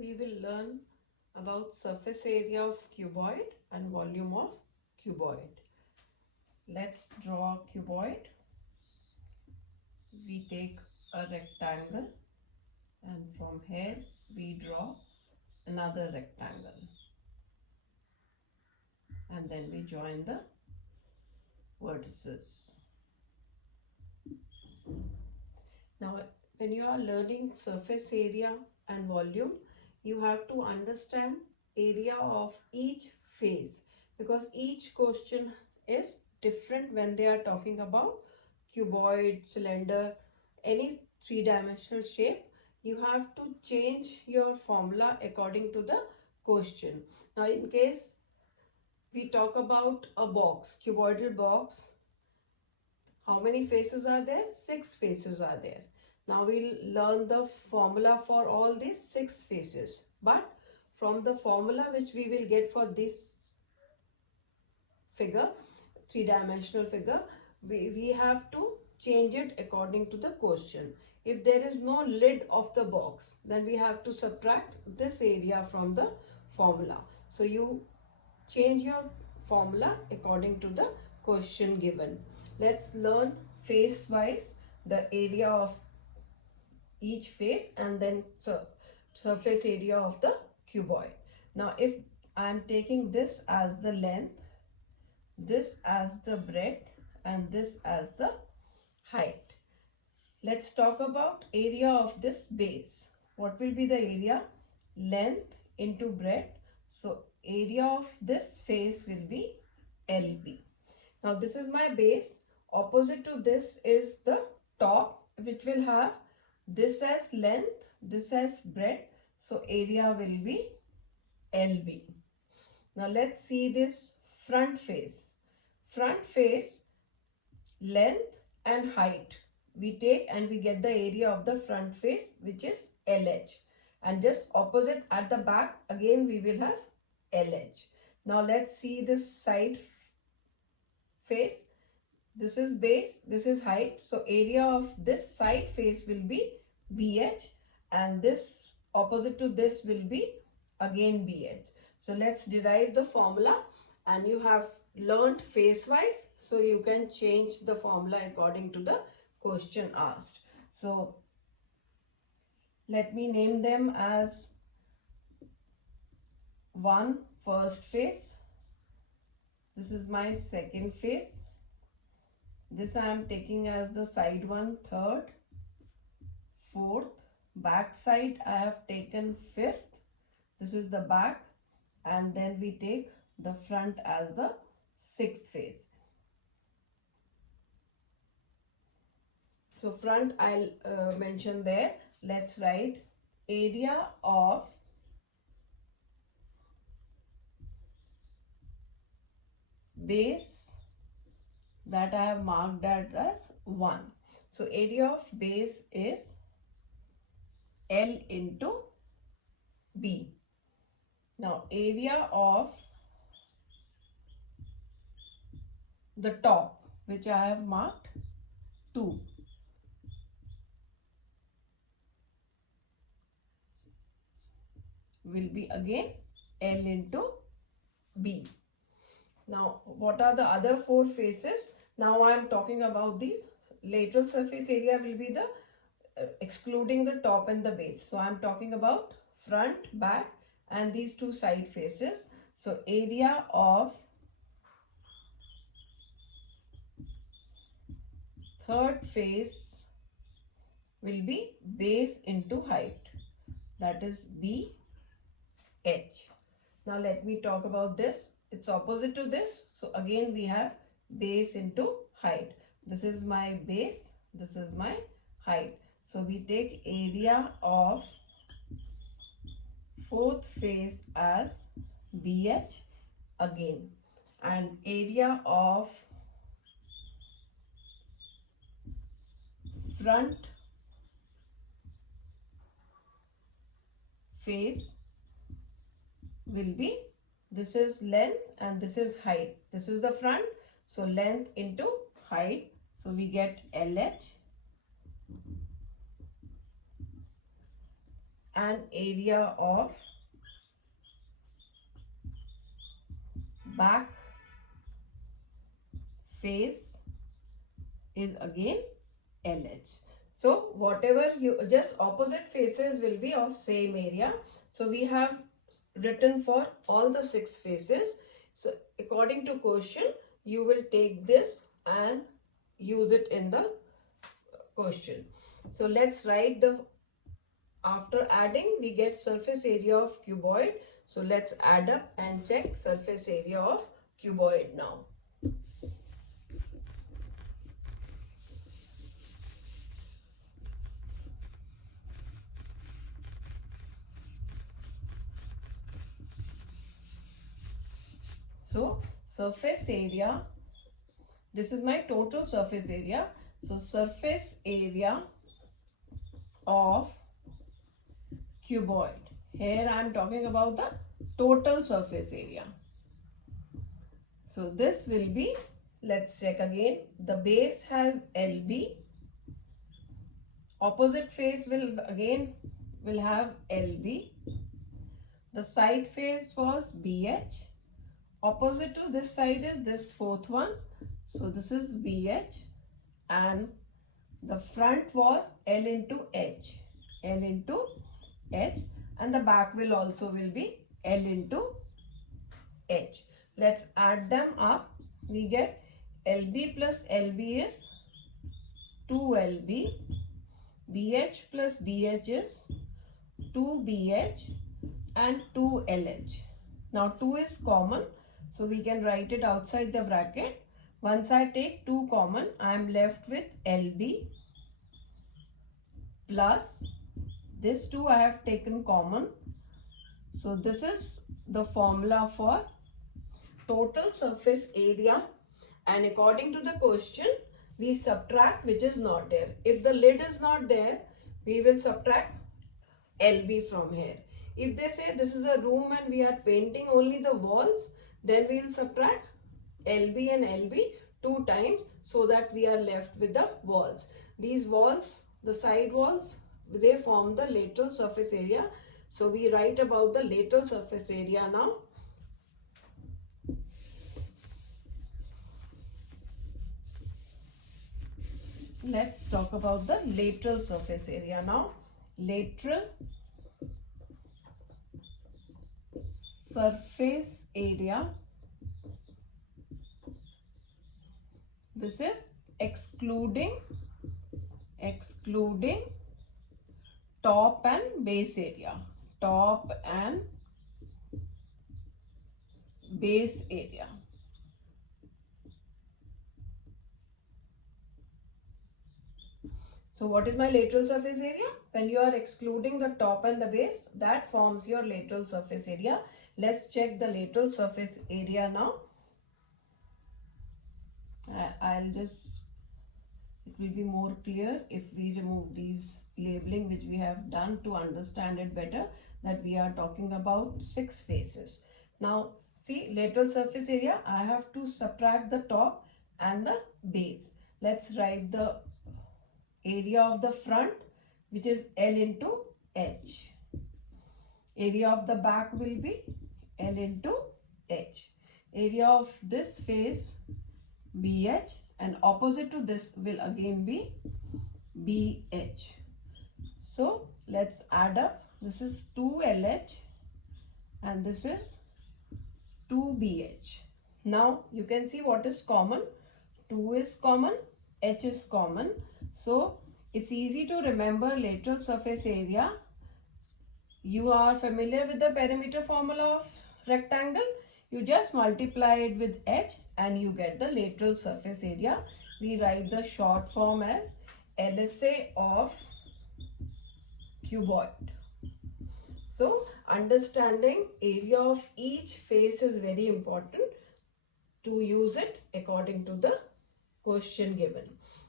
we will learn about surface area of cuboid and volume of cuboid. Let's draw a cuboid. We take a rectangle and from here we draw another rectangle and then we join the vertices. Now when you are learning surface area and volume, you have to understand area of each face because each question is different when they are talking about cuboid, cylinder, any three-dimensional shape. You have to change your formula according to the question. Now in case we talk about a box, cuboidal box, how many faces are there? 6 faces are there. Now we'll learn the formula for all these 6 faces. But from the formula which we will get for this figure, three-dimensional figure, we have to change it according to the question. If there is no lid of the box, then we have to subtract this area from the formula. So you change your formula according to the question given. Let's learn face wise the area of each face and then surface area of the cuboid. Now if I am taking this as the length, this as the breadth and this as the height. Let's talk about area of this base. What will be the area? Length into breadth. So area of this face will be LB. Now this is my base. Opposite to this is the top, which will have this as length, this as breadth. So area will be LB. Now let's see this front face. Front face, length and height we take and we get the area of the front face, which is LH. And just opposite at the back, again we will have LH. Now let's see this side face. This is base, this is height. So area of this side face will be BH and this opposite to this will be again BH. So let's derive the formula, and you have learned face wise, so you can change the formula according to the question asked. So let me name them as one first face. This is my second face. This I am taking as the side one, third, fourth, back side I have taken fifth. This is the back, and then we take the front as the sixth face. So front I'll mention there. Let's write area of base that I have marked that as 1. So area of base is L into B. Now area of the top, which I have marked 2. Will be again L into B. Now what are the other 4 faces? Now I am talking about these. Lateral surface area will be the excluding the top and the base. So I am talking about front, back and these 2 side faces. So area of third face will be base into height, that is BH. Now let me talk about this. It's opposite to this. So again we have base into height. This is my base, this is my height. So we take area of fourth face as BH again, and area of front face will be, this is length and this is height. This is the front, so length into height. So we get LH, and area of back face is again LH. So whatever you just opposite faces will be of same area. So we have written for all the 6 faces. So according to question, you will take this and use it in the question. So let's write the, after adding we get surface area of cuboid. So let's add up and check surface area of cuboid now. So surface area, this is my total surface area. So surface area of cuboid. Here I am talking about the total surface area. So this will be, let's check again. The base has LB. Opposite face will have LB. The side face was BH. Opposite to this side is this fourth one. So this is BH. And the front was L into H. L into H. And the back will also be L into H. Let's add them up. We get LB plus LB is 2LB. BH plus BH is 2BH and 2LH. Now 2 is common. So we can write it outside the bracket. Once I take 2 common, I am left with LB plus this 2 I have taken common. So this is the formula for total surface area, and according to the question we subtract which is not there. If the lid is not there, we will subtract LB from here. If they say this is a room and we are painting only the walls, then we will subtract LB and LB 2 times so that we are left with the walls. These walls, the side walls, they form the lateral surface area. So we write about the lateral surface area now. Let's talk about the lateral surface area now. Lateral surface area. This is excluding top and base area. Top and base area. So what is my lateral surface area? When you are excluding the top and the base, that forms your lateral surface area. Let's check the lateral surface area now. It will be more clear if we remove these labeling which we have done to understand it better, that we are talking about 6 faces. Now see, lateral surface area, I have to subtract the top and the base. Let's write the area of the front, which is L into H. Area of the back will be L into H. Area of this face BH, and opposite to this will again be BH. So let's add up. This is 2LH and this is 2BH. Now you can see what is common. 2 is common, H is common. So it's easy to remember lateral surface area. You are familiar with the perimeter formula of rectangle. You just multiply it with H and you get the lateral surface area. We write the short form as LSA of cuboid. So understanding area of each face is very important to use it according to the question given.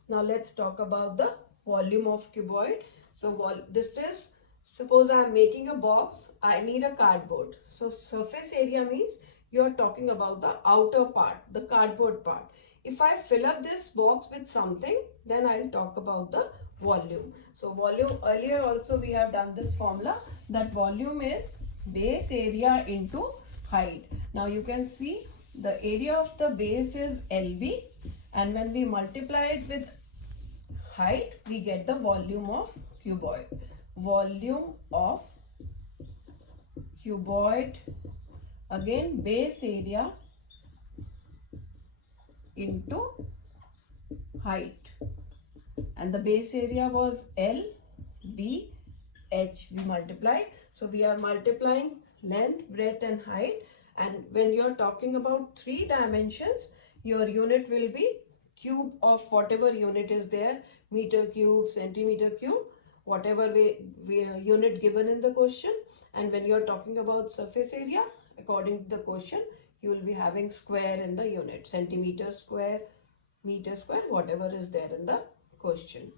Now let's talk about the volume of cuboid. So this is, suppose I am making a box, I need a cardboard. So surface area means you are talking about the outer part, the cardboard part. If I fill up this box with something, then I'll talk about the volume. So volume, earlier also we have done this formula. that volume is base area into height. Now you can see the area of the base is LB, and when we multiply it with height, we get the volume of cuboid. Volume of cuboid, again base area into height, and the base area was L, B, H. We multiplied. So we are multiplying length, breadth and height, and when you are talking about 3 dimensions, your unit will be cube of whatever unit is there, meter cube, centimeter cube, whatever unit given in the question. And when you are talking about surface area, according to the question, you will be having square in the unit, centimeter square, meter square, whatever is there in the question.